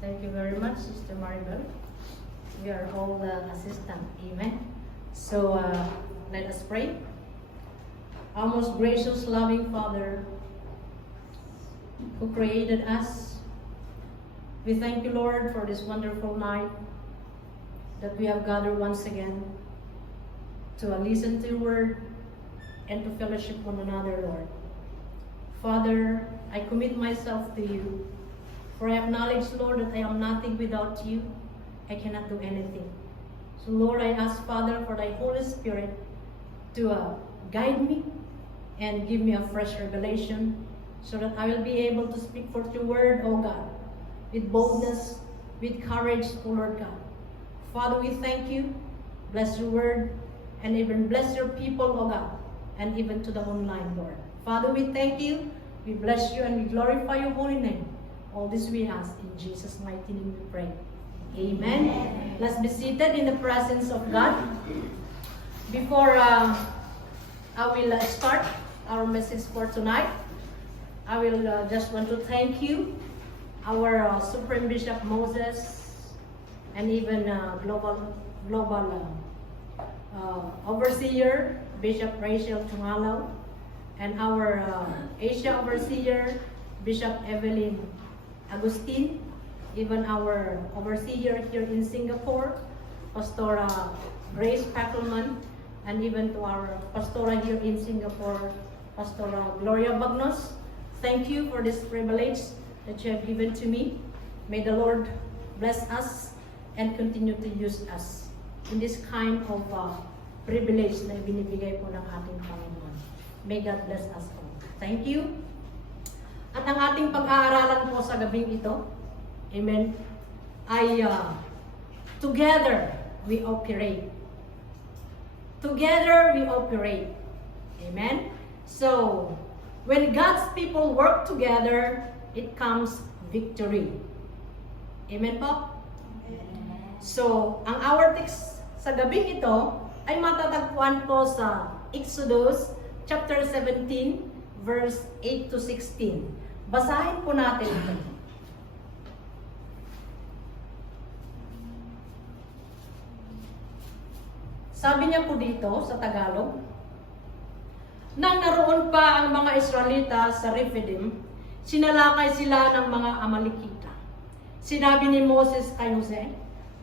Thank you very much, Sister Maribel. We are all the assistant. Amen. So let us pray. Our most gracious, loving Father, who created us, we thank you, Lord, for this wonderful night that we have gathered once again to listen to your word and to fellowship one another, Lord. Father, I commit myself to you, for I acknowledge, Lord, that I am nothing without you. I cannot do anything. So, Lord, I ask, Father, for thy Holy Spirit to guide me and give me a fresh revelation so that I will be able to speak forth your word, O God, with boldness, with courage, O Lord God. Father, we thank you. Bless your word and even bless your people, O God, and even to the online, Lord. Father, we thank you, we bless you, and we glorify your holy name. All this we ask in Jesus' mighty name we pray. Amen. Amen. Let's be seated in the presence of God. Before I will start our message for tonight, I will just want to thank you, our Supreme Bishop Moses, and even global Overseer Bishop Rachel Tungalaw, and our Asia Overseer Bishop Evelyn Agustin, even our Overseer here in Singapore, Pastora Grace Packelman, and even to our Pastora here in Singapore, Pastora Gloria Bagnos. Thank you for this privilege that you have given to me. May the Lord bless us and continue to use us in this kind of privilege na binibigay po ng ating Panginoon. May God bless us all. Thank you. At ang ating pag-aaralan po sa gabing ito, amen, ay together we operate. Together we operate. Amen? So, when God's people work together, it comes victory. Amen po? Amen. So, ang our text sa gabing ito ay matatagpuan po sa Exodus chapter 17, verse 8 to 16. Basahin po natin ito. Sabi niya po dito sa Tagalog, nang naroon pa ang mga Israelita sa Rephidim, sinalakay sila ng mga Amalekita. Sinabi ni Moses kay Jose,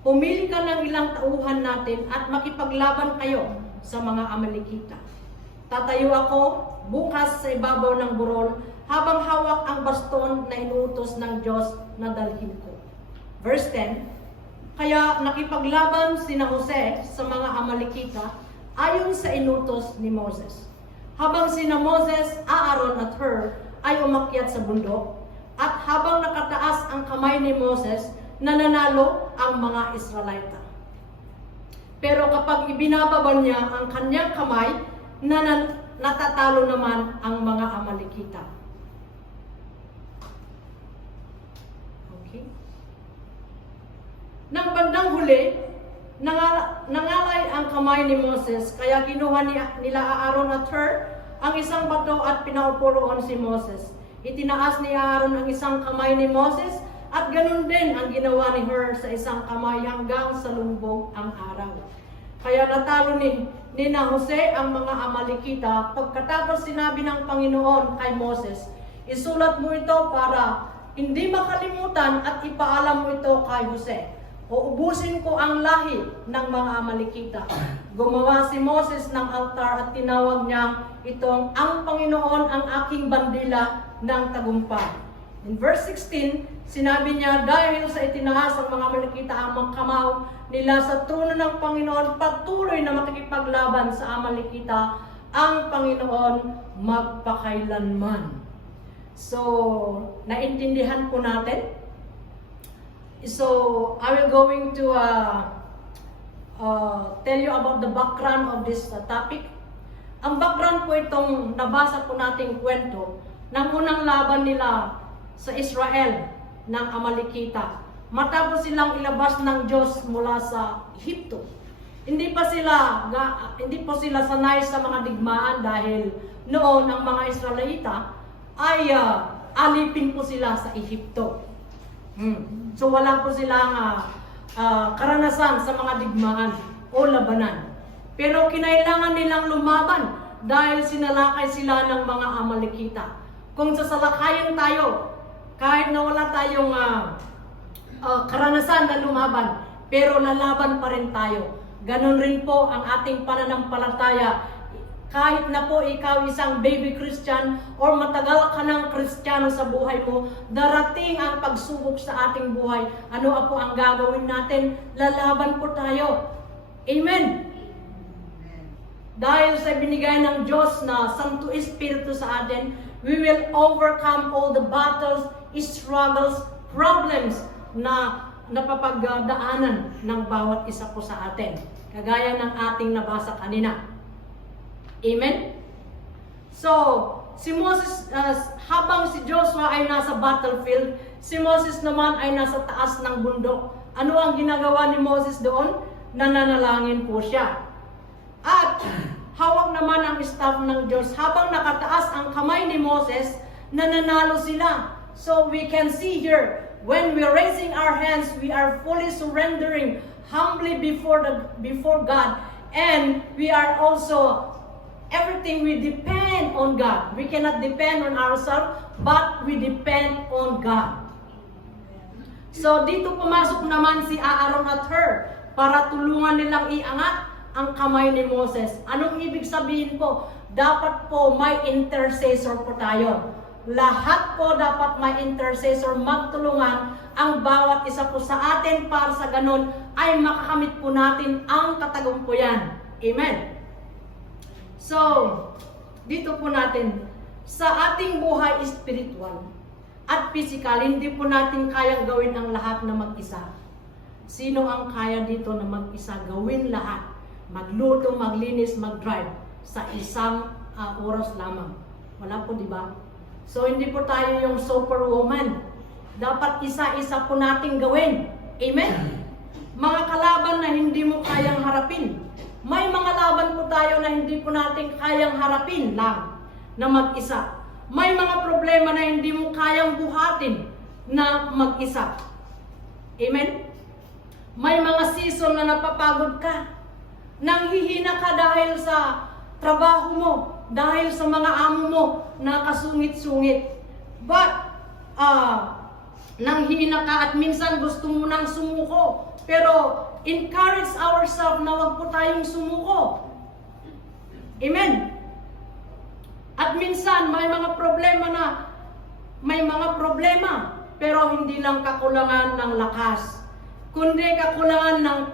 pumili ka ng ilang tauhan natin at makipaglaban kayo sa mga Amalekita. Tatayo ako bukas sa ibabaw ng burol habang hawak ang baston na inuutos ng Diyos na dalhin ko. Verse 10, kaya nakipaglaban sina Jose sa mga Amalekita ayon sa inutos ni Moses. Habang sina Moses, Aaron at Hur ay umakyat sa bundok, at habang nakataas ang kamay ni Moses, nananalo ang mga Israelita. Pero kapag ibinababa niya ang kanyang kamay, natatalo naman ang mga Amalekita. Okay. Nang bandang huli, nangalay ang kamay ni Moses, kaya kinuha nila Aaron at Hur ang isang bato at pinaupo roon si Moses. Itinaas ni Aaron ang isang kamay ni Moses at ganun din ang ginawa ni Hur sa isang kamay hanggang sa lumbog ang araw. Kaya natalo ni Jose ang mga Amalekita. Pagkatapos sinabi ng Panginoon kay Moses, isulat mo ito para hindi makalimutan at ipaalam mo ito kay Jose. Uubusin ko ang lahi ng mga Amalekita. Gumawa si Moses ng altar at tinawag niya itong ang Panginoon ang aking bandila ng tagumpay. In verse 16, sinabi niya, dahil sa itinaas ang mga Amalekita ang mga kamaw nila sa trono ng Panginoon, patuloy na makikipaglaban sa Amalekita ang Panginoon magpakailanman. So, naintindihan po natin. So, I will going to tell you about the background of this topic. Ang background po itong nabasa po nating kwento ng unang laban nila sa Israel ng Amalekita. Matapos silang ilabas ng Diyos mula sa Ehipto. Hindi po sila sanay sa mga digmaan dahil noon ang mga Israelita ay alipin po sila sa Ehipto. So wala po silang karanasan sa mga digmaan o labanan. Pero kinailangan nilang lumaban dahil sinalakay sila ng mga Amalekita. Kung sasalakayan tayo, kahit na wala tayong karanasan na lumaban, pero lalaban pa rin tayo. Ganon rin po ang ating pananampalataya. Kahit na po ikaw isang baby Christian or matagal ka ng Kristiyano sa buhay mo, darating ang pagsubok sa ating buhay. Ano po ang gagawin natin? Lalaban po tayo. Amen. Dahil sa binigay ng Diyos na Santo Espiritu sa atin, we will overcome all the battles, struggles, problems na napapagdaanan ng bawat isa po sa atin. Kagaya ng ating nabasa kanina. Amen? So, si Moses, habang si Joshua ay nasa battlefield, si Moses naman ay nasa taas ng bundok. Ano ang ginagawa ni Moses doon? Nananalangin po siya. At hawak naman ang staff ng Diyos. Habang nakataas ang kamay ni Moses, nananalo sila. So, we can see here, when we are raising our hands, we are fully surrendering humbly before God. And we are also everything we depend on God. We cannot depend on ourselves, but we depend on God. So dito pumasok naman si Aaron at Hur para tulungan nilang iangat ang kamay ni Moses. Anong ibig sabihin po? Dapat po may intercessor po tayo. Lahat po dapat may intercessor, magtulungan ang bawat isa po sa atin para sa ganon ay makakamit po natin ang katagumpayan. Amen. So, dito po natin, sa ating buhay spiritual at physical, hindi po natin kayang gawin ang lahat na mag-isa. Sino ang kaya dito na mag-isa gawin lahat? Magluto, maglinis, mag-drive sa isang oras lamang. Wala po, di ba? So, hindi po tayo yung superwoman. Dapat isa-isa po nating gawin. Amen? Mga kalaban na hindi mo kayang harapin. May mga laban po tayo na hindi po natin kayang harapin lang na mag-isa. May mga problema na hindi mo kayang buhatin na mag-isa. Amen? May mga season na napapagod ka. Nanghihina ka dahil sa trabaho mo, dahil sa mga amo mo na kasungit-sungit. But, nanghihina ka at minsan gusto mo nang sumuko. Pero, encourage ourselves na wag po tayong sumuko. Amen? At minsan, may mga problema, pero hindi lang kakulangan ng lakas, kundi kakulangan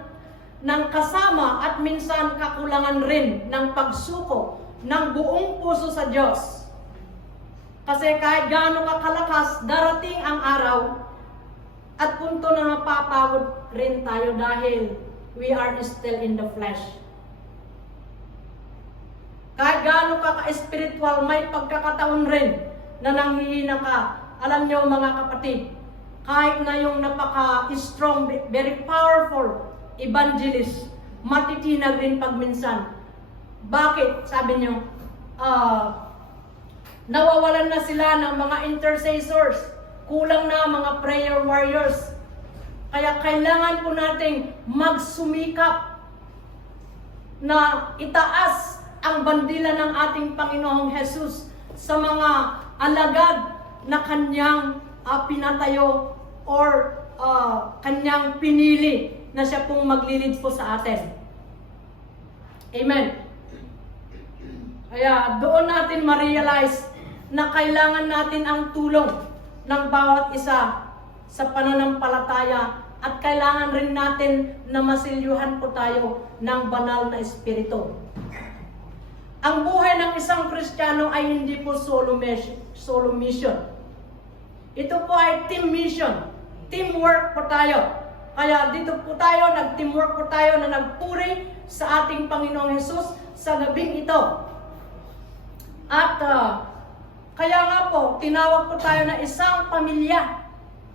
ng kasama at minsan kakulangan rin ng pagsuko ng buong puso sa Diyos. Kasi kahit gaano ka kalakas, darating ang araw at punto na napapagod rin tayo dahil we are still in the flesh. Kahit gaano ka ka-spiritual, may pagkakataon rin na nanghihina ka. Alam nyo mga kapatid, kahit na yung napaka-strong, very powerful evangelist, matitinag rin pagminsan. Bakit? Sabi nyo, nawawalan na sila ng mga intercessors. Kulang na mga prayer warriors. Kaya kailangan po nating magsumikap na itaas ang bandila ng ating Panginoong Jesus sa mga alagad na kanyang pinatayo or kanyang pinili na siya pong maglilid po sa atin. Amen. Kaya doon natin ma-realize na kailangan natin ang tulong ng bawat isa sa pananampalataya at kailangan rin natin na masilyuhan po tayo ng banal na espiritu. Ang buhay ng isang Kristiyano ay hindi po solo mission. Ito po ay team mission. Teamwork po tayo. Kaya dito po tayo, nag-teamwork po tayo na nagpuri sa ating Panginoong Hesus sa gabing ito. At kaya nga po, tinawag po tayo na isang pamilya.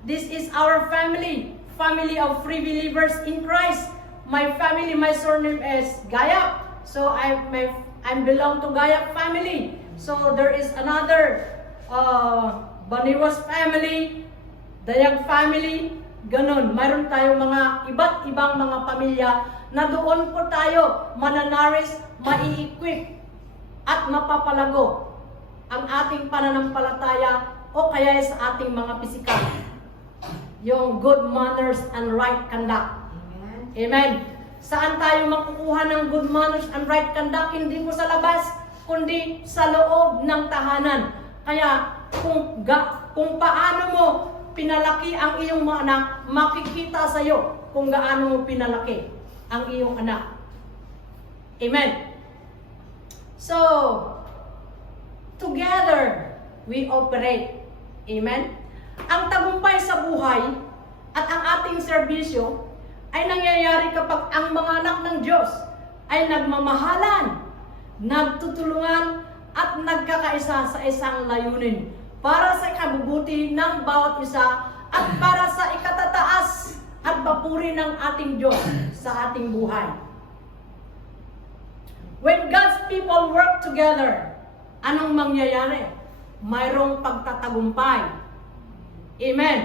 This is our family of free believers in Christ. My family, my surname is Gayap. So I belong to Gayap family. So there is another Baniwas family, Dayag family, ganun. Mayroon tayong mga iba't ibang mga pamilya na doon po tayo mananaris, mai-equip at mapapalago ang ating pananampalataya o kaya sa ating mga pisikal. Yung good manners and right conduct. Amen. Saan tayo makukuha ng good manners and right conduct? Hindi mo sa labas, kundi sa loob ng tahanan. Kaya kung paano mo pinalaki ang iyong mga anak, makikita sa iyo kung gaano mo pinalaki ang iyong anak. Amen. So, together we operate. Amen. Ang tagumpay sa buhay at ang ating serbisyo ay nangyayari kapag ang mga anak ng Diyos ay nagmamahalan, nagtutulungan at nagkakaisa sa isang layunin para sa ikabubuti ng bawat isa at para sa ikatataas at papuri ng ating Diyos sa ating buhay. When God's people work together, anong mangyayari? Mayroong pagtatagumpay. Amen.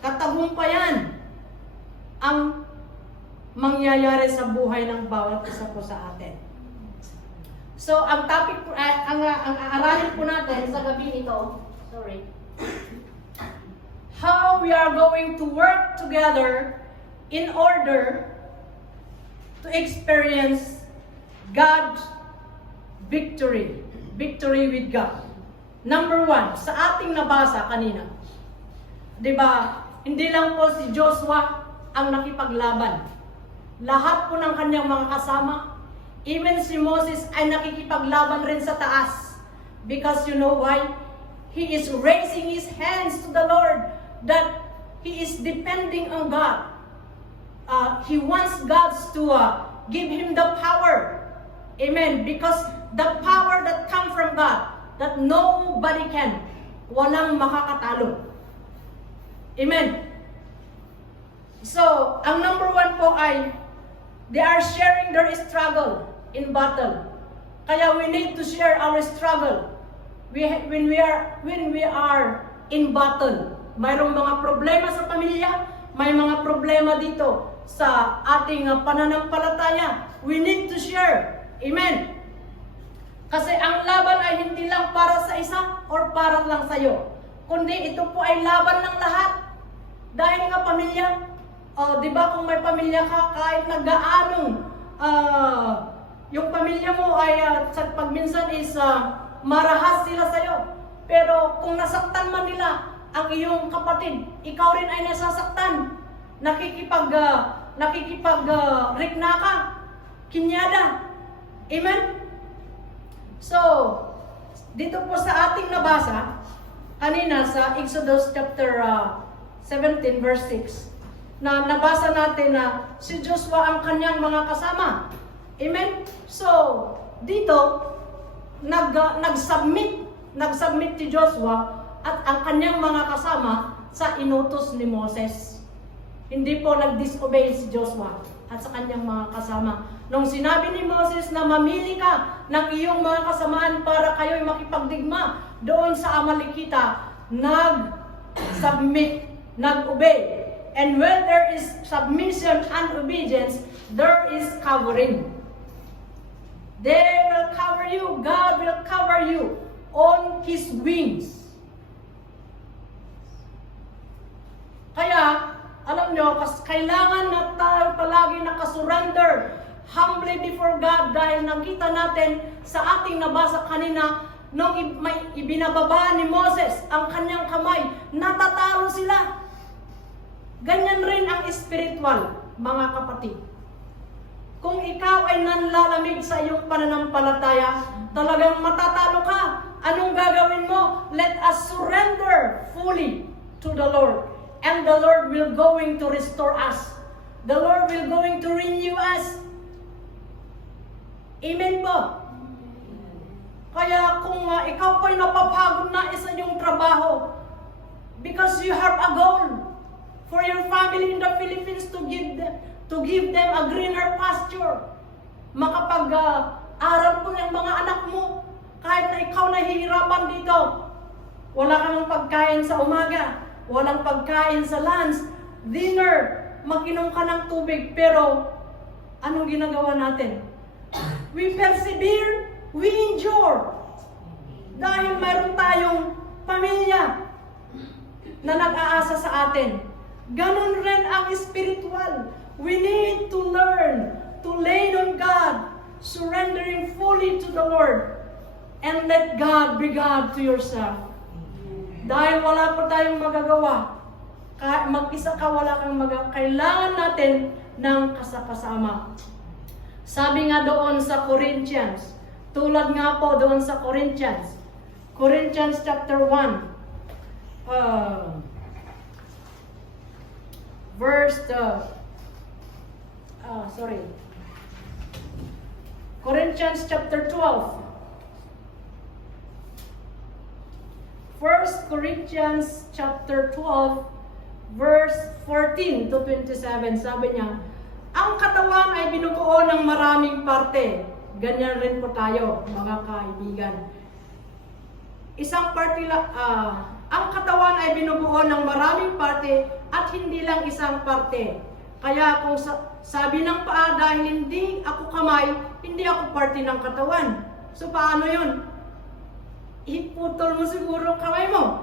Katagumpayan ang mangyayari sa buhay ng bawat isa po sa atin. So, ang topic po, ang aralin po natin sa gabi nito, how we are going to work together in order to experience God's victory with God. Number 1, sa ating nabasa kanina, di ba, hindi lang po si Joshua ang nakipaglaban. Lahat po ng kanyang mga kasama, even si Moses ay nakikipaglaban rin sa taas. Because you know why? He is raising his hands to the Lord that he is depending on God. He wants God to give him the power. Amen. Because the power that comes from God, that nobody can, walang makakatalo. Amen. So, ang number 1 po ay, they are sharing their struggle in battle. Kaya we need to share our struggle. When we are in battle, mayroong mga problema sa pamilya, may mga problema dito sa ating pananampalataya. We need to share. Amen. Kasi ang laban ay hindi lang para sa isa or para lang sa iyo, kundi ito po ay laban ng lahat. Dahil nga pamilya, di ba kung may pamilya ka, kahit nagaanong yung pamilya mo ay pag minsan is marahas sila sa iyo. Pero kung nasaktan man nila ang iyong kapatid, ikaw rin ay nasasaktan. Rikna ka, kinyada. Amen? So, dito po sa ating nabasa, kanina sa Exodus chapter 17 verse 6, na nabasa natin na si Joshua ang kanyang mga kasama. Amen? So, dito, nag-submit si Joshua at ang kanyang mga kasama sa inutos ni Moses. Hindi po nag-disobey si Joshua at sa kanyang mga kasama. Nung sinabi ni Moses na mamili ka ng iyong mga kasamaan para kayo'y makipagdigma doon sa Amalekita, nag-submit, nag-obey. And when there is submission and obedience, there is covering. They will cover you. God will cover you on His wings. Kaya, alam nyo, kailangan na tayo palagi nakasurrender, humbly before God, dahil nakita natin sa ating nabasa kanina, nung ibinababa ni Moses ang kanyang kamay, natatalo sila. Ganyan rin ang spiritual, mga kapatid. Kung ikaw ay nanlalamig sa iyong pananampalataya, talagang matatalo ka. Anong gagawin mo? Let us surrender fully to the Lord. And the Lord will going to restore us. The Lord will going to renew us. Amen po. Kaya kung ikaw po'y napapagod na sa iyong trabaho, because you have a goal for your family in the Philippines to give them a greener pasture. Makapag-aral po yung mga anak mo, kahit na ikaw nahihirapan dito, wala kang pagkain sa umaga, walang pagkain sa lunch, dinner, mag-inom ka ng tubig, pero anong ginagawa natin? We persevere, we endure. Dahil mayroon tayong pamilya na nag-aasa sa atin. Ganon rin ang spiritual. We need to learn to lean on God, surrendering fully to the Lord, and let God be God to yourself. Dahil wala pa tayong magagawa, mag-isa ka, wala kang magagawa. Kailangan natin ng kasama. Sabi nga doon sa Corinthians, tulad nga po doon sa Corinthians chapter 1, Corinthians chapter 12. 1 Corinthians chapter 12, verse 14 to 27, sabi niya, ang katawan ay binubuo ng maraming parte. Ganyan rin po tayo, mga kaibigan. Ang katawan ay binubuo ng maraming parte at hindi lang isang parte. Kaya kung sabi ng paa, dahil hindi ako kamay, hindi ako parte ng katawan. So paano yun? Iputol mo siguro ang kamay mo.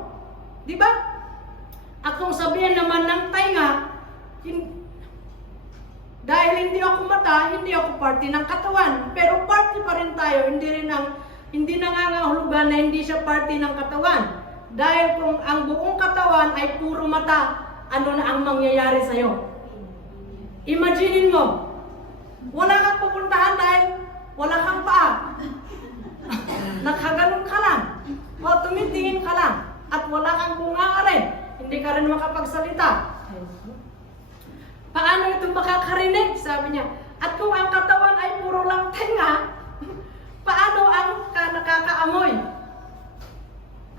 Di ba? At kung sabihin naman ng tainga, dahil hindi ako mata, hindi ako parte ng katawan. Pero parte pa rin tayo, hindi nangangahulugan na hindi siya parte ng katawan. Dahil kung ang buong katawan ay puro mata, ano na ang mangyayari sa'yo? Imaginin mo, wala kang pupuntahan dahil wala kang paa. Nakaganon ka lang. O tumitingin ka lang. At wala kang bunga rin. Hindi ka rin makapagsalita. Paano ito makakarinig? Sabi niya. At kung ang katawan ay puro lang tenga, paano ang nakakaamoy?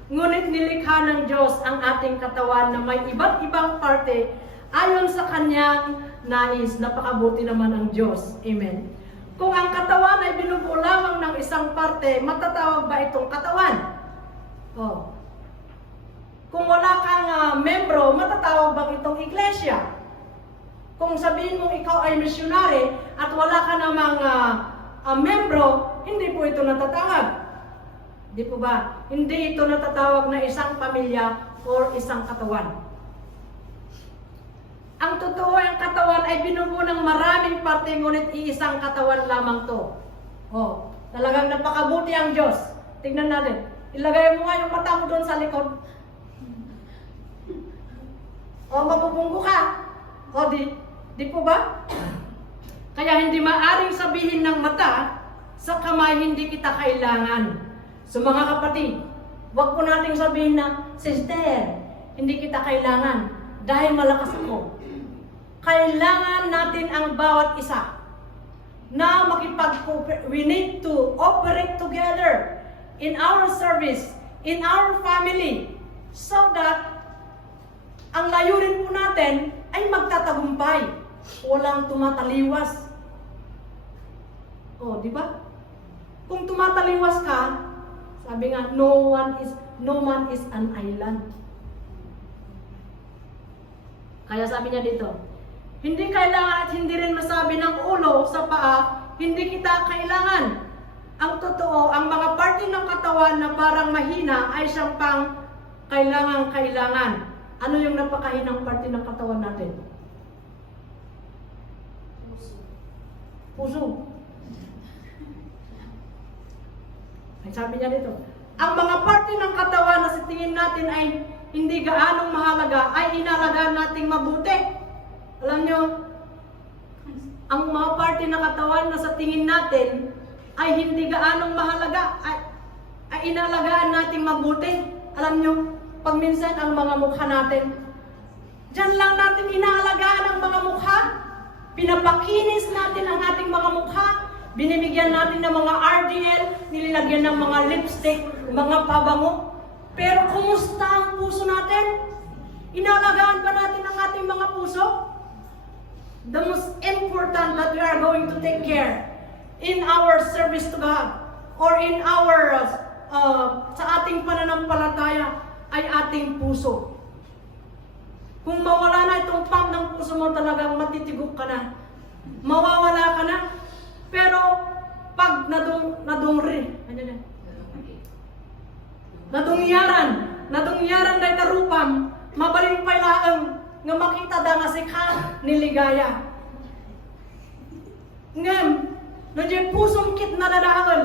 Ngunit nilikha ng Diyos ang ating katawan na may iba't ibang parte ayon sa kanyang nais. Napakabuti naman ang Diyos. Amen. Kung ang katawan ay binubuo lamang ng isang parte, matatawag ba itong katawan? Oh. Kung wala kang membro, matatawag ba itong iglesia? Kung sabihin mong ikaw ay missionary at wala ka namang membro, hindi po ito natatawag. Di po ba? Hindi ito natatawag na isang pamilya o isang katawan. Ang totoo, ang katawan ay binubuo ng maraming parte, ngunit iisang katawan lamang to. Oh, talagang napakabuti ang Diyos. Tingnan natin. Ilagay mo nga yung mata mo doon sa likod. O, mabubunggo ka. O, di po ba? Kaya hindi maaring sabihin ng mata, sa kamay hindi kita kailangan. So mga kapatid, wag po nating sabihin na, sister, hindi kita kailangan dahil malakas ako. Kailangan natin ang bawat isa na we need to operate together in our service, in our family, so that ang layunin po natin ay magtatagumpay. Walang tumataliwas. Oh, di ba? Kung tumataliwas ka, sabi nga, no man is an island. Kaya sabi niya dito, hindi kailangan at hindi rin masabi ng ulo sa paa, hindi kita kailangan. Ang totoo, ang mga parte ng katawan na parang mahina ay siyang pang kailangan. Ano yung napakahinang parte ng katawan natin? Puso. Ay, sabi niya dito, ang mga parte ng katawan na sa tingin natin ay hindi gaanong mahalaga, ay inalagaan nating mabuti. Alam nyo, ang mga parte ng katawan na sa tingin natin ay hindi gaanong mahalaga, ay inalagaan nating mabuti. Alam nyo, pag minsan ang mga mukha natin, dyan lang natin inaalagaan ang mga mukha. Pinapakinis natin ang ating mga mukha. Binibigyan natin ng mga RDL, nililagyan ng mga lipstick, mga pabango. Pero kumusta ang puso natin? Inalagaan ba natin ang ating mga puso? The most important that we are going to take care in our service to God or in our sa ating pananampalataya ay ating puso. Kung mawala na itong pump ng puso mo, talagang matitigok ka na. Mawawala ka na. Pero, pag nadungyaran day tarupam, mabaling pailaang nga makita da nga si ka niligaya. Ngem, nandiyan pusong kit na dadaangan.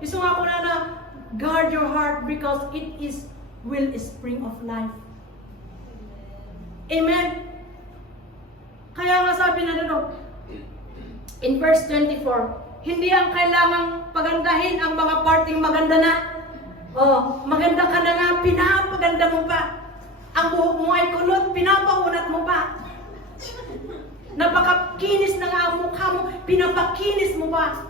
Iso nga ko na guard your heart because it is will spring of life. Amen. Kaya nga sabi na doon, in verse 24, hindi ang kailangang pagandahin ang mga parting maganda na. Oh, maganda ka na nga, pinapaganda mo pa. Ang buhok mo ay kulot, pinapaunat mo pa. Napakakinis na nga ang mukha mo, pinapakinis mo pa.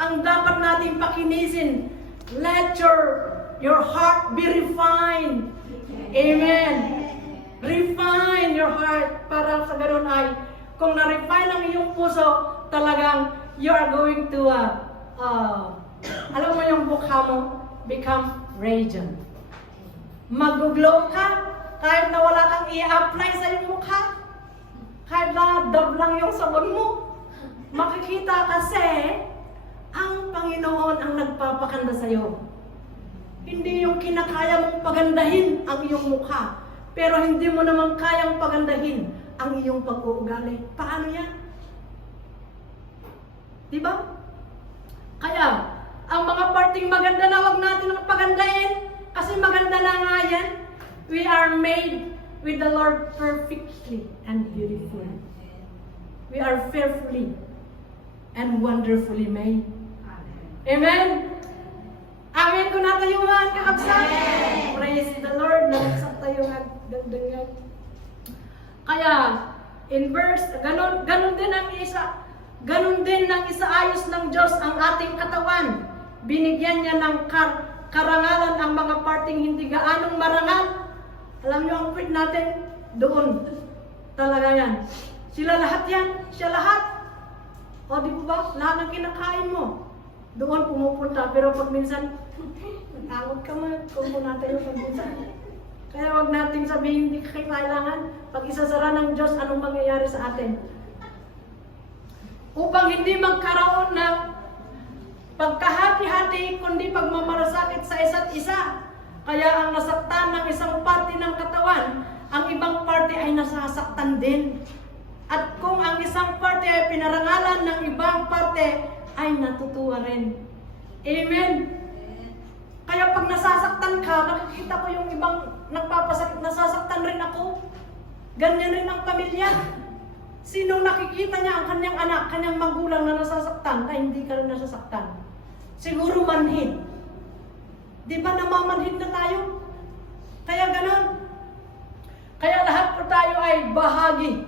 Ang dapat nating pakinisin, let your heart be refined. Amen. Refine your heart para sa ganun ay, kung na-refine ang iyong puso, talagang you are going to, alam mo yung mukha mo, become radiant. Mag-glow ka, kahit na wala kang i-apply sa iyong mukha, kahit na dab lang yung sabon mo, makikita kasi, ang Panginoon ang nagpapakanda sa iyo. Hindi yung kinakaya mong pagandahin ang iyong mukha, pero hindi mo naman kayang pagandahin ang iyong pag-uugali. Paano yan? Diba? Kaya, ang mga parting maganda na wag natin ang pagandahin, kasi maganda na nga yan. We are made with the Lord perfectly and beautifully. We are fearfully and wonderfully made. Amen? Amen ko na tayo mga kakabsat. Praise the Lord. Nagsak tayo nga dagdagan. Kaya, in verse, ganun din ang isaayos ng Diyos ang ating katawan. Binigyan niya ng karangalan ang mga parting hindi gaanong marangal. Alam niyo ang point natin? Doon. Talaga yan. Sila lahat yan. Siya lahat. O di po ba? Lahat ng kinakain mo. Doon pumupunta. Pero pag minsan, nagtawag ka man. Kung natin yung pag-minsan. Kaya wag nating sabihin hindi kailangan. Pag isasara ng Diyos, anong mangyayari sa atin? Upang hindi magkaroon ng pagkahati-hati, kundi pagmamarasakit sa isa't isa. Kaya ang nasaktan ng isang parte ng katawan, ang ibang parte ay nasasaktan din. At kung ang isang parte ay pinarangalan ng ibang parte, ay natutuwa rin. Amen. Kaya pag nasasaktan ka, nakikita ko yung ibang nagpapasakit, nasasaktan rin ako. Ganyan rin ang pamilya. Sino nakikita niya ang kanyang anak, kanyang magulang na nasasaktan, ay hindi ka rin nasasaktan. Siguro manhid. Di ba namamanhid na tayo? Kaya ganon. Kaya lahat po tayo ay bahagi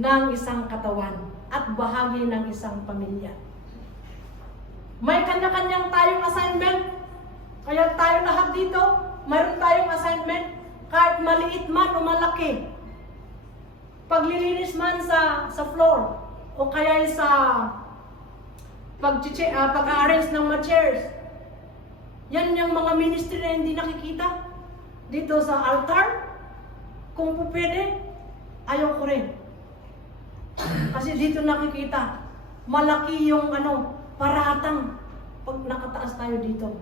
ng isang katawan at bahagi ng isang pamilya. May kanya-kanyang tayong assignment. Kaya tayo lahat dito, mayroon tayong assignment. Kahit maliit man o malaki. Paglilinis man sa floor o kaya sa pag-arrange ng mga chairs. Yan yung mga ministry na hindi nakikita. Dito sa altar, kung po pwede, ayaw ko rin. Kasi dito nakikita, malaki yung paratang pag nakataas tayo dito.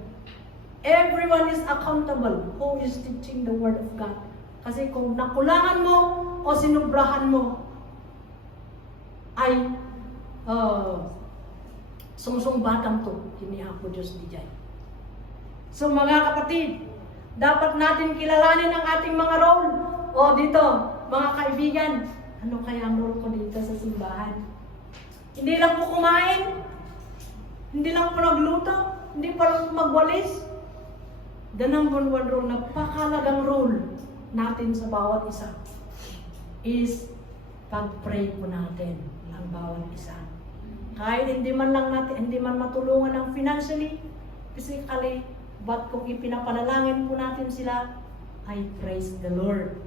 Everyone is accountable who is teaching the Word of God. Kasi kung nakulangan mo o sinubrahan mo, ay sungsungbatang to, hinihapo Diyos di dyan. So mga kapatid, dapat natin kilalanin ang ating mga role. O dito, mga kaibigan, ano kaya ang role ko dito sa simbahan? Hindi lang po kumain, hindi lang po nagluto, hindi pa lang magwalis. Ganang one role, napakalagang role natin sa bawat isa is pag-pray po natin ang bawat isa. Kahit hindi man matulungan ng financially, physically, but kung ipinapanalangin po natin sila, I praise the Lord.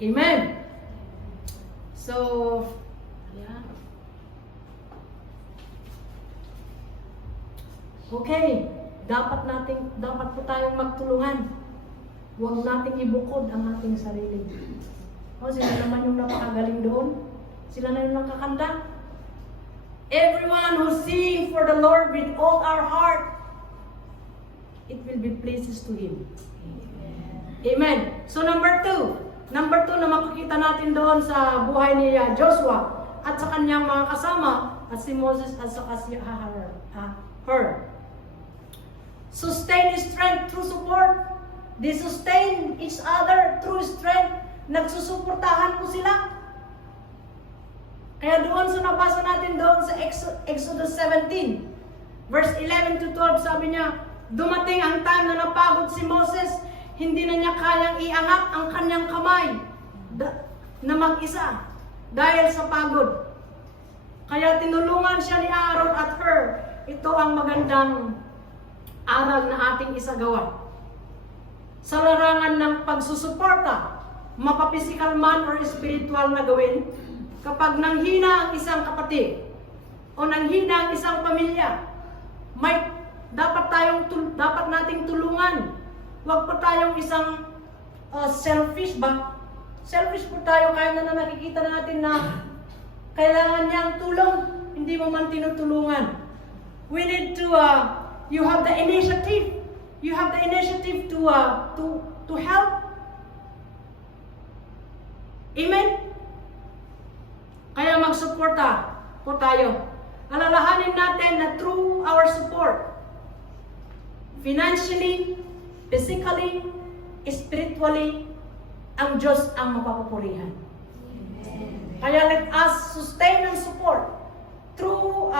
Amen! So, yeah. Okay, dapat po tayong magtulungan. Huwag nating ibukod ang ating sarili. O, sila naman yung napakagaling doon. Sila na yung nakakanta. Everyone who sing for the Lord with all our heart, it will be pleases to Him. Amen. So number two na makikita natin doon sa buhay ni Joshua at sa kanyang mga kasama at si Moses at saka si her. Sustain strength through support. They sustain each other through strength. Nagsusuportahan po sila. Kaya doon sa nabasa natin doon sa Exodus 17, verse 11 to 12, sabi niya, dumating ang time na napagod si Moses, hindi na niya kayang iangat ang kanyang kamay na mag-isa dahil sa pagod. Kaya tinulungan siya ni Aaron at her. Ito ang magandang aral na ating isagawa. Sa larangan ng pagsusuporta, mapapisikal man or spiritual na gawin, kapag nanghina ang isang kapatid o nanghina ang isang pamilya, dapat nating tulungan. Huwag pa tayong isang selfish ba? Selfish po tayo kahit na nakikita natin na kailangan niya ang tulong, hindi mo man tinutulungan. We need to, you have the initiative. You have the initiative to help. Amen? Kaya magsuporta po tayo. Alalahanin natin na through our support, financially, physically, spiritually, ang Diyos ang mapapupurihan. Kaya let us sustain and support through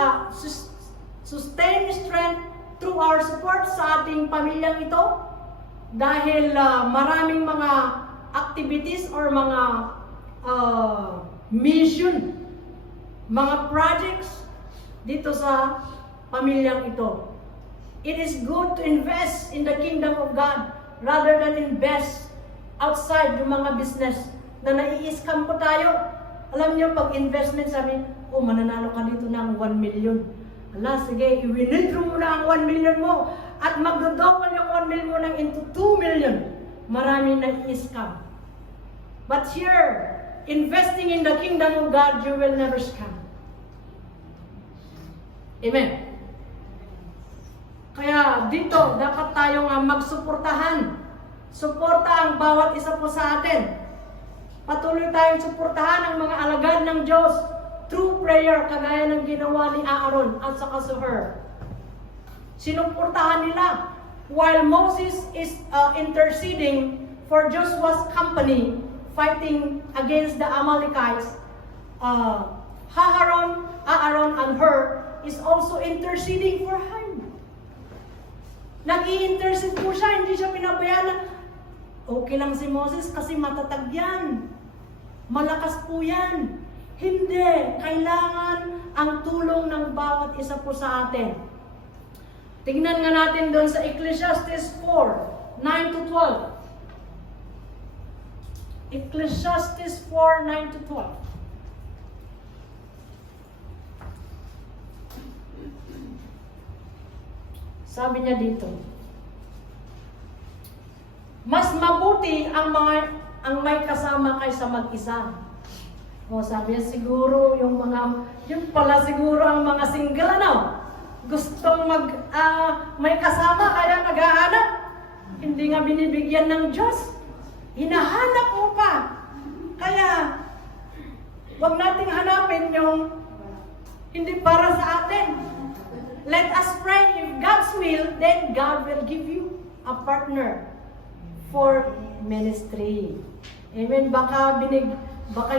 sustain strength through our support sa ating pamilyang ito dahil maraming mga activities or mga mission, mga projects dito sa pamilyang ito. It is good to invest in the kingdom of God rather than invest outside yung mga business na nai-scam po tayo. Alam niyo, pag investment, sabi, mananalo ka dito ng 1 million. Ala, sige, i-withdraw mo na ang 1 million mo at magdodouble yung 1 million mo ng into 2 million. Maraming nai-scam. But here, investing in the kingdom of God, you will never scam. Amen. Kaya dito, dapat tayong magsuportahan. Suporta ang bawat isa po sa atin. Patuloy tayong suportahan ang mga alagad ng Diyos through prayer, kagaya ng ginawa ni Aaron at saka si her. Sinuportahan nila. While Moses is interceding for Joshua's company, fighting against the Amalekites, Aaron and her is also interceding for him. Nag-i-intercede po siya, hindi siya pinabayaan. Okay lang si Moses kasi matatag yan. Malakas po yan. Hindi. Kailangan ang tulong ng bawat isa po sa atin. Tignan nga natin doon sa Ecclesiastes 4, 9 to 12. Ecclesiastes 4, 9 to 12. Sabi niya dito, mas mabuti ang may kasama kaysa mag-isa. O sabi niya, siguro yun pala siguro ang mga single gustong may kasama kaya naghahanap. Hindi nga binibigyan ng Diyos. Hinahanap mo pa. Kaya, wag nating hanapin yung hindi para sa atin. Let us pray. If God's will, then God will give you a partner for ministry. Amen. Baka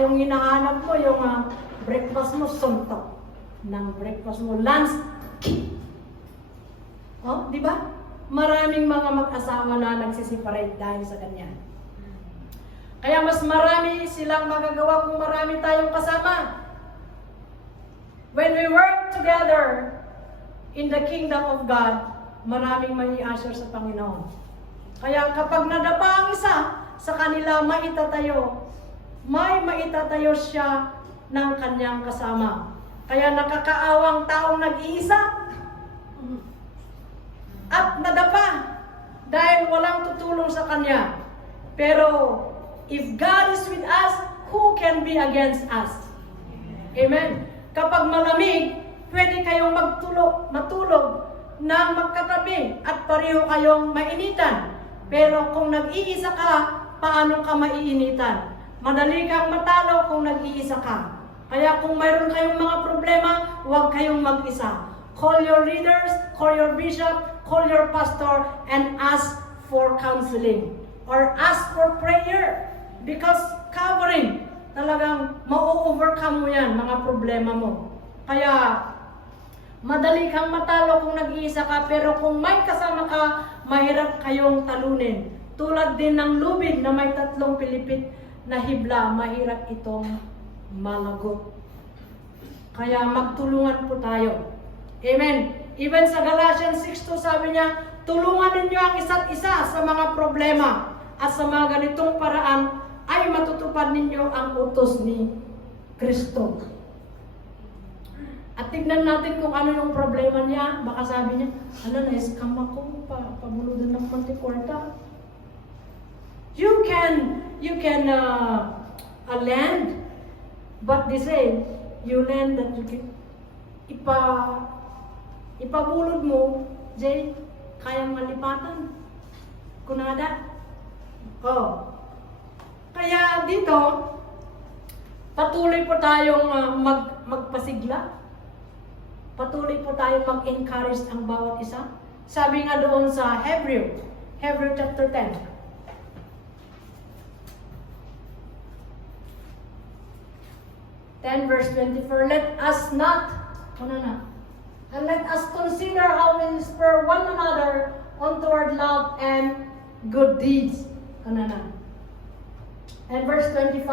yung hinahanap mo, yung breakfast mo, suntok. Ng breakfast mo, lunch. Oh, di ba? Maraming mga mag-asawa na nagsisiparate dahil sa ganyan. Kaya mas marami silang magagawa kung marami tayong kasama. When we work together in the kingdom of God, maraming mai-assure sa Panginoon. Kaya kapag nadapa ang isa sa kanila, may maitatayo siya ng kanyang kasama. Kaya nakakaawang taong nag-iisa at nadapa dahil walang tutulong sa kanya. Pero, if God is with us, who can be against us? Amen. Kapag malamig, pwede kayong matulog ng magkatabi at pareho kayong mainitan. Pero kung nag-iisa ka, paano ka maiinitan? Madali kang matalo kung nag-iisa ka. Kaya kung mayroon kayong mga problema, huwag kayong mag-isa. Call your leaders, call your bishop, call your pastor, and ask for counseling. Or ask for prayer. Because covering, talagang ma-overcome mo yan, mga problema mo. Kaya, madali kang matalo kung nag-iisa ka, pero kung may kasama ka, mahirap kayong talunin. Tulad din ng lubid na may 3 pilipit na hibla, mahirap itong malagot. Kaya magtulungan po tayo. Amen. Even sa Galatians 6:2 sabi niya, tulungan ninyo ang isa't isa sa mga problema at sa mga ganitong paraan ay matutupad ninyo ang utos ni Kristo. At tignan natin kung ano yung problema niya. Baka sabi niya, na-scam ako, pabuludan ng mantikwarta. You can lend, but they say, you lend that you can, ipabulod mo, Jay, kayang malipatan. Kunada. Oh. Kaya dito, patuloy po tayong magpasigla. Patuloy po tayong mag-encourage ang bawat isa. Sabi nga doon sa Hebrew chapter 10. Verse 24, let us consider how we spur one another on toward love and good deeds. And verse 25,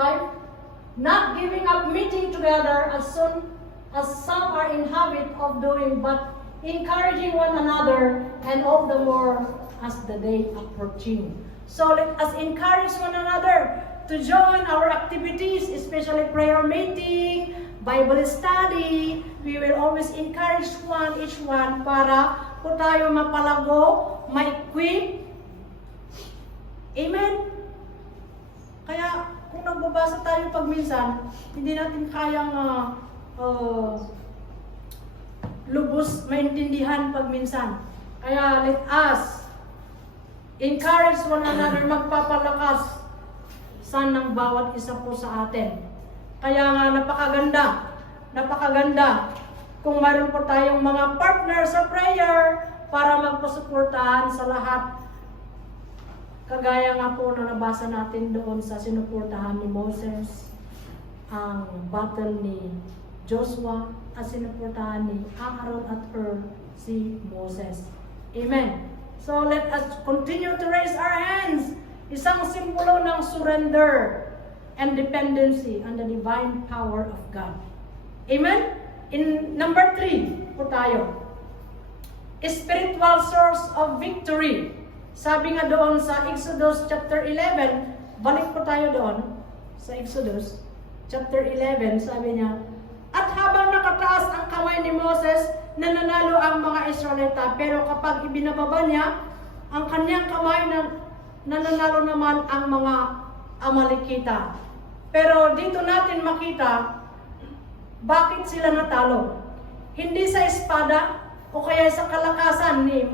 not giving up meeting together as soon as some are in habit of doing, but encouraging one another, and all the more as the day approaching. So let us encourage one another to join our activities, especially prayer meeting, Bible study. We will always encourage each one para po tayo mapalago, ma-equip. Amen? Kaya kung nagbabasa tayo pag minsan, hindi natin kayang lubos maintindihan pag minsan. Kaya let us encourage one another, magpapalakas ng bawat isa po sa atin. Kaya nga napakaganda kung mayroon po tayong mga partner sa prayer para magpasuportahan sa lahat. Kagaya nga po na nabasa natin doon sa sinuportahan ni Moses, ang battle ni Joshua, at sinuportahan ni Aaron at si Moses. Amen. So let us continue to raise our hands. Isang simbolo ng surrender and dependency on the divine power of God. Amen? In number 3 po tayo. Spiritual source of victory. Sabi nga doon sa Exodus chapter 11, balik po tayo doon sa Exodus chapter 11, sabi niya, at habang nakataas ang kamay ni Moses, nananalo ang mga Israelita, pero kapag ibinababa niya ang kanyang kamay, nananalo naman ang mga Amalekita. Pero dito natin makita bakit sila natalo. Hindi sa espada o kaya sa kalakasan ni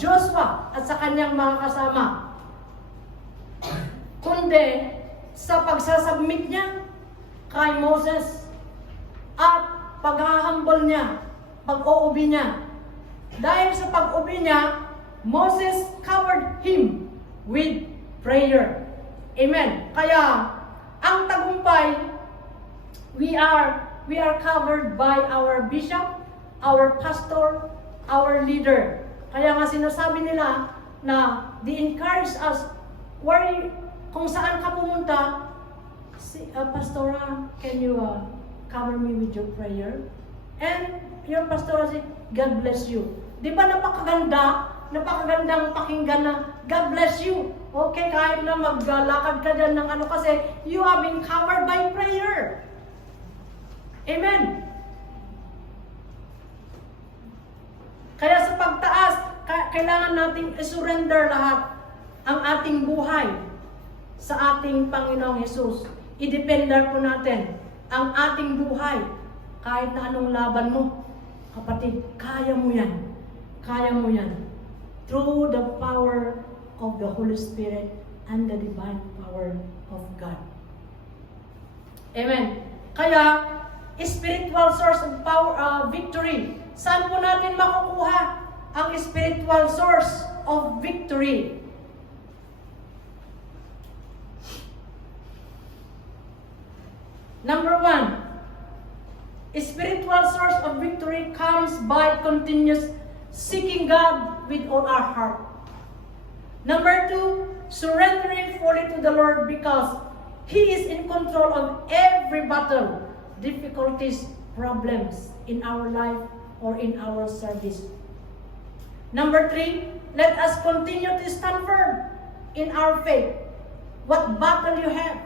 Joshua at sa kanyang mga kasama, kundi sa pagsasubmit niya kay Moses at paghahambol niya, pag-uubi niya. Dahil sa pag-ubi niya, Moses covered him with prayer. Amen. Kaya, ang tagumpay, we are covered by our bishop, our pastor, our leader. Kaya nga sinasabi nila na they encourage us, kung saan ka pumunta, Pastora, can you cover me with your prayer? And your pastora say, God bless you. Di ba napakagandang pakinggan na God bless you. Okay, kahit na maglalakad ka dyan ng kasi you have been covered by prayer. Amen. Kaya sa pagtaas, kailangan nating i-surrender lahat. ang ating buhay sa ating Panginoong Hesus. Idepender po natin ang ating buhay. Kahit na anong laban mo, kapatid, kaya mo yan. Kaya mo yan. Through the power of the Holy Spirit and the divine power of God. Amen. Kaya, spiritual source of power, victory. Saan po natin makukuha ang spiritual source of victory? Number 1, spiritual source of victory comes by continuous seeking God with all our heart. Number 2, surrendering fully to the Lord because He is in control of every battle, difficulties, problems in our life or in our service. Number 3, let us continue to stand firm in our faith. What battle you have?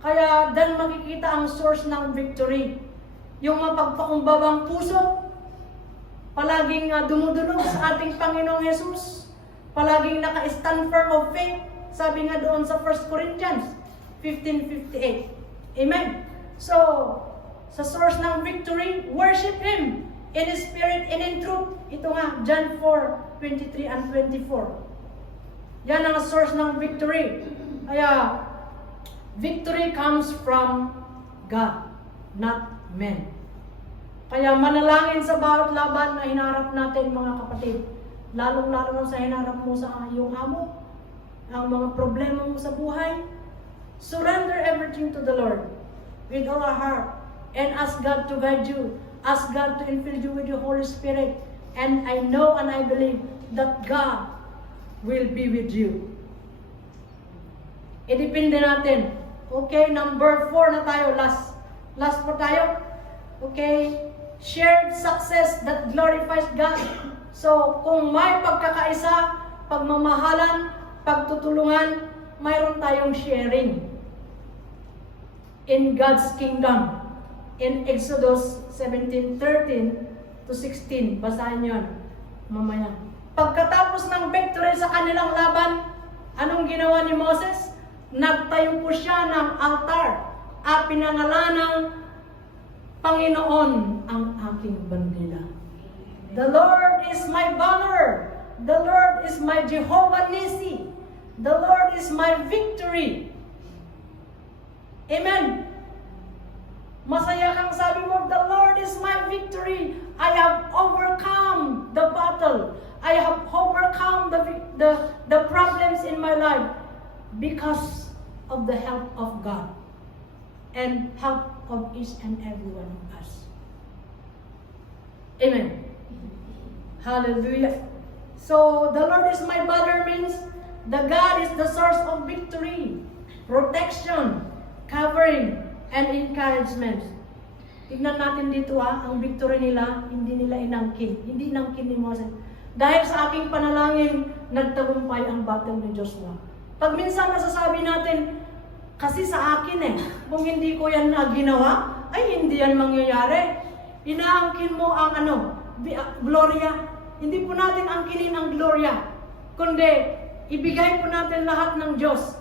Kaya dan makikita ang source ng victory. Yung mapagpakumbabang puso, palaging dumudulog sa ating Panginoong Hesus, palaging naka-stand firm of faith, sabi nga doon sa 1 Corinthians 15:58. Amen. So, sa source ng victory, worship Him in spirit and in truth. Ito nga, John 4:23 and 24. Yan ang source ng victory. Kaya, victory comes from God, not men. Kaya manalangin sa bawat laban na hinarap natin, mga kapatid. Lalong-lalo sa hinarap mo sa iyong amo, ang mga problema mo sa buhay. Surrender everything to the Lord with all our heart and ask God to guide you. Ask God to infill you with the Holy Spirit. And I know and I believe that God will be with you. Idepende natin. Okay, number 4 na tayo. Last po tayo. Okay, shared success that glorifies God. So, kung may pagkakaisa, pagmamahalan, pagtutulungan, mayroon tayong sharing in God's kingdom. In Exodus 17:13 to 16, basahin nyo mamaya. Pagkatapos ng victory sa kanilang laban, anong ginawa ni Moses? Nagtayo po siya ng altar at pinangalan ng Panginoon ang aking bandila. The Lord is my banner. The Lord is my Jehovah Nissi. The Lord is my victory. Amen. Masaya kang sabi mo, the Lord is my victory. I have overcome the battle. I have overcome the problems in my life because of the help of God and help of each and every one of us. Amen. Hallelujah. So, the Lord is my banner means the God is the source of victory, protection, covering, and encouragement. Tignan natin dito ang victory nila, hindi nila inangkin. Hindi inangkin ni Moses. Dahil sa aking panalangin, nagtagumpay ang battle ni Joshua. Pag minsan nasasabi natin, kasi sa akin kung hindi ko yan ginawa, ay hindi yan mangyayari. Inaangkin mo ang gloria. Hindi po natin angkinin ang gloria, kundi ibigay po natin lahat ng Diyos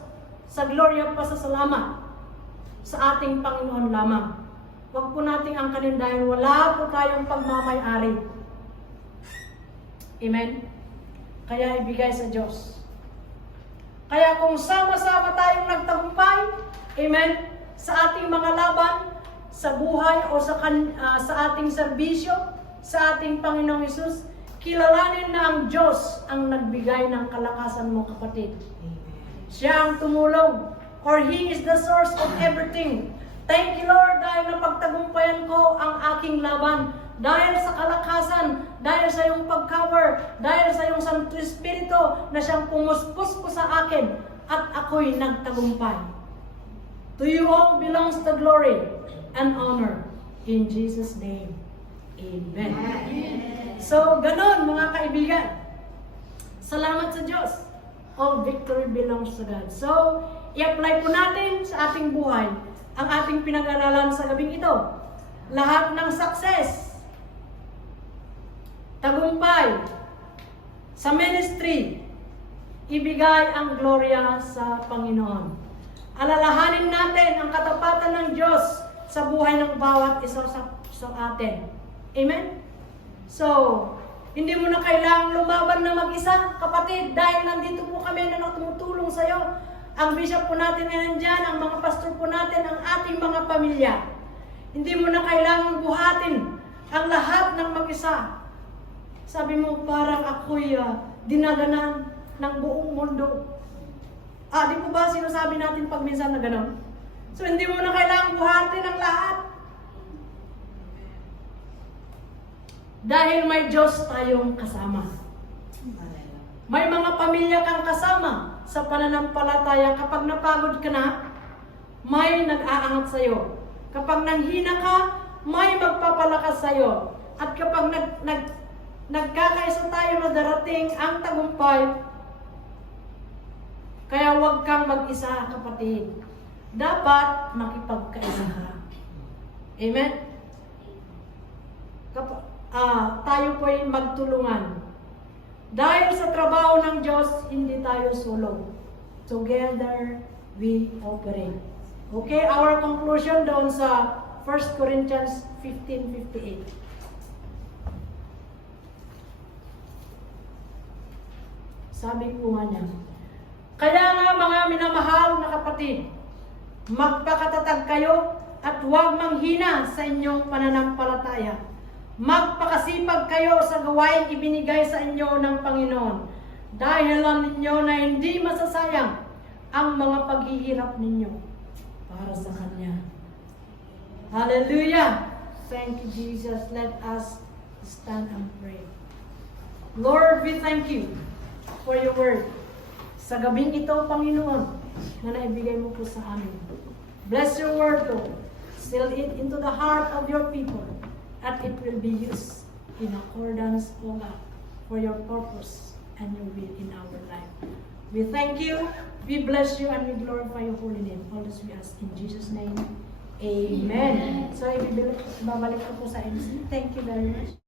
sa gloria pa sa salamat sa ating Panginoon lamang. Huwag po nating angkanin dahil wala po tayong pagmamay-ari. Amen? Kaya ibigay sa Diyos. Kaya kung sama-sama tayong nagtagumpay, amen, sa ating mga laban, sa buhay o sa ating serbisyo, sa ating Panginoong Hesus, kilalanin na ang Diyos ang nagbigay ng kalakasan mo, kapatid. Siya ang tumulong, or He is the source of everything. Thank you, Lord, dahil napagtagumpayan ko ang aking laban. Dahil sa kalakasan, dahil sa iyong pag-cover, dahil sa iyong Santo Espiritu na siyang pumuspos ko sa akin at ako'y nagtagumpay. To you all belongs the glory and honor. In Jesus' name, Amen. So, ganon mga kaibigan. Salamat sa Diyos. All victory belongs to God. So, i-apply po natin sa ating buhay ang ating pinag-aralan sa gabing ito. Lahat ng success, tagumpay, sa ministry, ibigay ang gloria sa Panginoon. Alalahanin natin ang katapatan ng Diyos sa buhay ng bawat isa sa atin. Amen? So, hindi mo na kailangang lumaban na mag-isa, kapatid, dahil nandito po kami na tumutulong sa iyo. Ang bishop po natin ay nandyan, ang mga pastor po natin, ang ating mga pamilya. Hindi mo na kailangang buhatin ang lahat ng mag-isa. Sabi mo, parang ako'y dinaganan ng buong mundo. Di po ba sinasabi natin pag minsan na gano'n? So, hindi mo na kailangang buhatin ang lahat. Dahil may Diyos tayong kasama. May mga pamilya kang kasama sa pananampalataya. Kapag napagod ka na, may nag-aangat sa'yo. Kapag nanghina ka, may magpapalakas sa'yo. At kapag nagkakaisa tayo na darating ang tagumpay, kaya huwag kang mag-isa, kapatid. Dapat makipagkaisa ka. Amen? Tayo po'y magtulungan. Dahil sa trabaho ng Diyos, hindi tayo solo. Together, we operate. Okay, our conclusion doon sa 1 Corinthians 15:58. Sabi ko nga niya, kaya nga mga minamahal na kapatid, magpakatatag kayo at huwag manghina sa inyong pananampalataya. Magpakasipag kayo sa gawain ibinigay sa inyo ng Panginoon. Dahil alam ninyo na hindi masasayang ang mga paghihirap ninyo para sa Kanya. Hallelujah! Thank you, Jesus. Let us stand and pray. Lord, we thank you for your word. Sa gabing ito, Panginoon, na naibigay mo po sa amin. Bless your word, Lord. Seal it into the heart of your people, and it will be used in accordance, O God, for your purpose and your will in our life. We thank you, we bless you, and we glorify your holy name. All this we ask in Jesus' name. Amen. So, babalik ko po sa MC. Thank you very much.